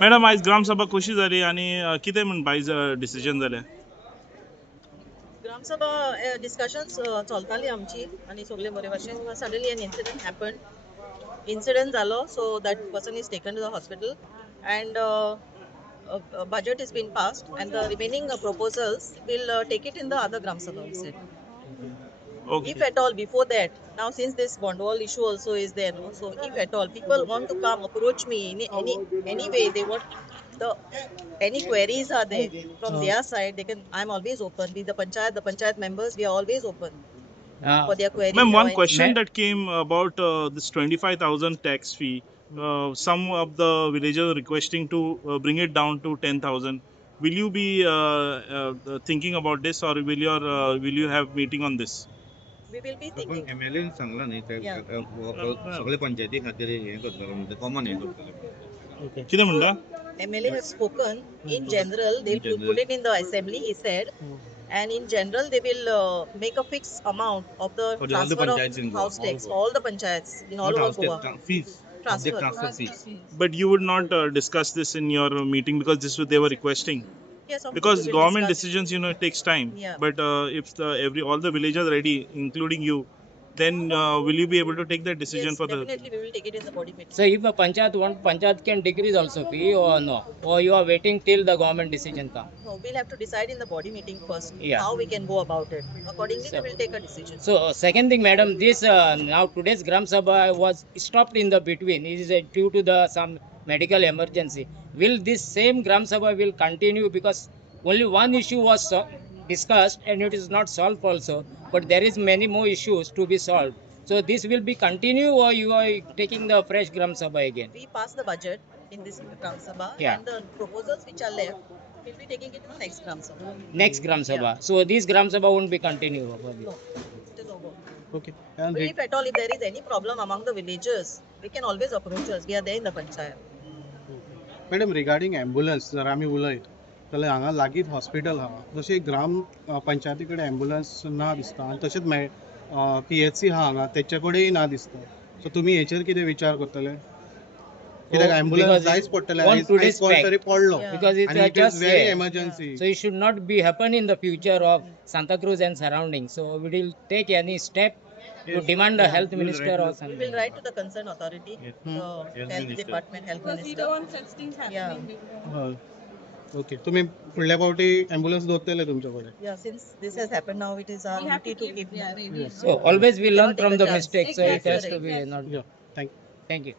Madam आज ग्रामसभा कशी जाली आणि कितें म्हणपा डिसिजन जालें? ग्रामसभा डिस्कशन्स चलताली आमची आणि सगळे बरे भाशेन suddenly an incident happen incident जालो so that person is taken to the hospital and budget is been passed and the remaining proposals will take it in the other gram sabha we said. Okay. If at all before that, now since this bondwal issue also is there, no? So if at all people want to come approach me in any way they want the any queries are there from their side, they can. I'm always open with the panchayat members. We are always open for their queries. Ma'am, one or question that came about this 25,000 tax fee. Some of the villagers are requesting to bring it down to 10,000. Will you be thinking about this, or will you have meeting on this? we will be पण thinking. MLA Sangla नाही Yeah. सगळे पंचायती खातीर हे करतले म्हणजे common हे करतले कितें म्हणटा? MLA have spoken in general. They'll put it in the assembly. He said, and in general they will make a fixed amount of the For all the transfer panchayats of in house Goa, all tax, over. all the panchayats in all over Goa. fees Transfer. transfer fees. But you would not discuss this in your meeting because this was they were requesting. Yes, of Because course we will government discuss. decisions, it takes time. Yeah. But if all the villagers are ready, including you, then will you be able to take that decision Yes, for definitely we will take it in the body meeting. So if a panchayat can decrease also fee or no, or you are waiting till the government decision come. No, we'll have to decide in the body meeting first Yeah. how we can go about it. Accordingly, So- we will take a decision. So second thing, madam, this now today's Gram Sabha was stopped in the between. It is due to the some medical emergency. Will this same Gram Sabha will continue because only one issue was discussed and it is not solved also, but there is many more issues to be solved. So this will be continue or you are taking the fresh Gram Sabha again? We pass the budget in this Gram Sabha, Yeah. and the proposals which are left, we'll be taking it in the next Gram Sabha. Next Gram Sabha. So this Gram Sabha won't be continue. Probably. No, it is over. Okay. But if at all, if there is any problem among the villagers, they can always approach us. We are there in the panchayat. Madam regarding ambulance जर आमी उलयत जाल्यार हांगा लागींच hospital आहा जशें ग्राम पंचायती कडेन ambulance ना दिसता आनी तशेंच PHC आहा हांगा तेचे कडेनय ना दिसता सो तुमी हेचेर कितें विचार करतले कित्याक एम्बुलन्स because जायच पडटले one today's कोण fact. तरी पडलो Yeah. Because it's and it is just very there. emergency. So it should not be happen in the future of Santa Cruz and surroundings. So we will take any step to demand the health minister or We will something. write to the concerned authority, the health minister. department, health Because we minister. don't want such things happening. हय okay तुमी फुडल्या फावटी ambulance दवरतले तुमचे कडेन Yeah, since this has happened now, it is our We have duty to to keep keep. ready. So always we learn Cannot from take the a chance. mistakes. So it has to Exactly. be not. Thank you Thank you.